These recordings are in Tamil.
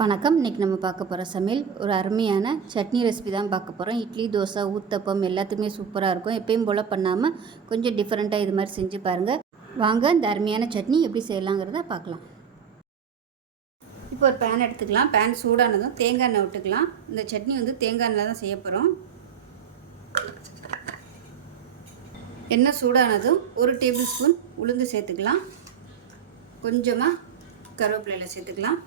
வணக்கம். இன்றைக்கி நம்ம பார்க்க போகிற சமையல் ஒரு அருமையான சட்னி ரெசிபி தான் பார்க்க போகிறோம் இட்லி தோசை ஊத்தப்பம் எல்லாத்துக்குமே சூப்பராக இருக்கும். எப்பயும் போல் பண்ணாமல் கொஞ்சம் டிஃப்ரெண்ட்டாக இது மாதிரி செஞ்சு பாருங்கள் வாங்க இந்த அருமையான சட்னி எப்படி செய்யலாங்கிறத பார்க்கலாம். இப்போ ஒரு பேன் எடுத்துக்கலாம். பேன் சூடானதும் தேங்காய் எண்ணெய் விட்டுக்கலாம். இந்த சட்னி வந்து தேங்காய் எண்ணெய் தான் செய்ய போகிறோம் எண்ணெய் சூடானதும் ஒரு டேபிள் ஸ்பூன் உளுந்து சேர்த்துக்கலாம். கொஞ்சமாக கருவேப்பிலையில் சேர்த்துக்கலாம்.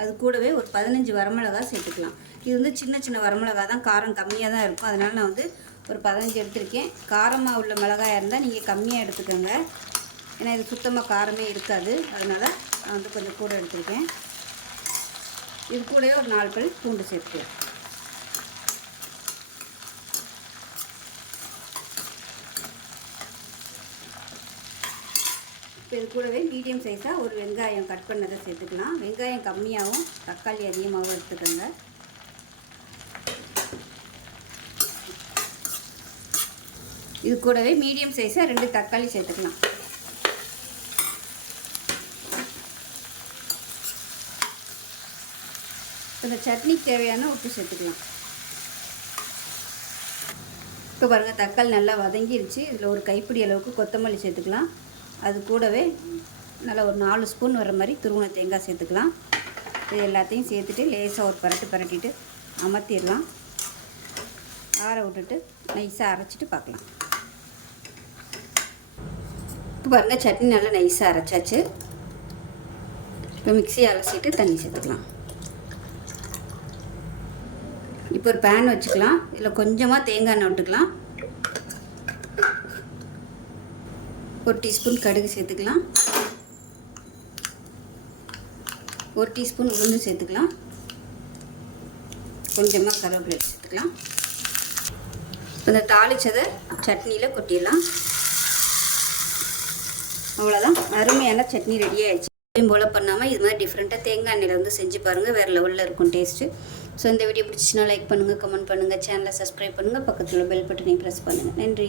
அது கூடவே ஒரு பதினஞ்சு வரமிளகா சேர்த்துக்கலாம். இது வந்து சின்ன சின்ன வரமிளகா தான் காரம் கம்மியாக தான் இருக்கும். அதனால் நான் வந்து ஒரு பதினஞ்சு எடுத்திருக்கேன். காரமாக உள்ள மிளகாயாக இருந்தால் நீங்கள் கம்மியாக எடுத்துக்கோங்க. ஏன்னா இது சுத்தமாக காரமே இருக்காது. அதனால் நான் வந்து கொஞ்சம் கூட எடுத்திருக்கேன். இது கூடவே ஒரு நாலு பல் பூண்டு சேர்த்துக்கலாம். இப்போ இது கூடவே மீடியம் சைஸாக ஒரு வெங்காயம் கட் பண்ணதை சேர்த்துக்கலாம். வெங்காயம் கம்மியாகவும் தக்காளி அதிகமாகவும் எடுத்துக்கோங்க. இது கூடவே மீடியம் சைஸாக ரெண்டு தக்காளி சேர்த்துக்கலாம். இந்த சட்னிக்கு தேவையான உப்பு சேர்த்துக்கலாம். இப்போ பாருங்கள் தக்காளி நல்லா வதங்கிருச்சு. இதில் ஒரு கைப்பிடி அளவுக்கு கொத்தமல்லி சேர்த்துக்கலாம். அது கூடவே நல்லா ஒரு நாலு ஸ்பூன் வர மாதிரி துருவன தேங்காய் சேர்த்துக்கலாம். இது எல்லாத்தையும் சேர்த்துட்டு லேசாக ஒரு பரட்டு பரட்டிட்டு அமர்த்திடலாம் ஆற விட்டுட்டு நைஸாக அரைச்சிட்டு பார்க்கலாம். இப்போ பாருங்கள் சட்னி நல்லா நைஸாக அரைச்சாச்சு. இப்போ மிக்சி அலசிட்டு தண்ணி சேர்த்துக்கலாம். இப்போ ஒரு பேன் வச்சுக்கலாம். இதில் கொஞ்சமாக தேங்காய் எண்ணெய் விட்டுக்கலாம். ஒரு டீஸ்பூன் கடுகு சேர்த்துக்கலாம். ஒரு டீஸ்பூன் உளுந்து சேர்த்துக்கலாம். கொஞ்சமாக கருவேப்பிலை சேர்த்துக்கலாம். இப்போ இந்த தாளிச்சதை சட்னியில் கொட்டிடலாம். அவ்வளோதான் அருமையான சட்னி ரெடி ஆகிடுச்சு எப்பயும் போல் பண்ணாமல் இது மாதிரி டிஃப்ரெண்ட்டாக தேங்காய் எண்ணெயில் வந்து செஞ்சு பாருங்கள் வேறு லெவலில் இருக்கும் டேஸ்ட்டு ஸோ இந்த வீடியோ பிடிச்சிச்சுன்னா லைக் பண்ணுங்கள் கமெண்ட் பண்ணுங்கள் சேனலை சப்ஸ்கிரைப் பண்ணுங்கள் பக்கத்தில் பெல் பட்டனையும் ப்ரெஸ் பண்ணுங்கள் நன்றி.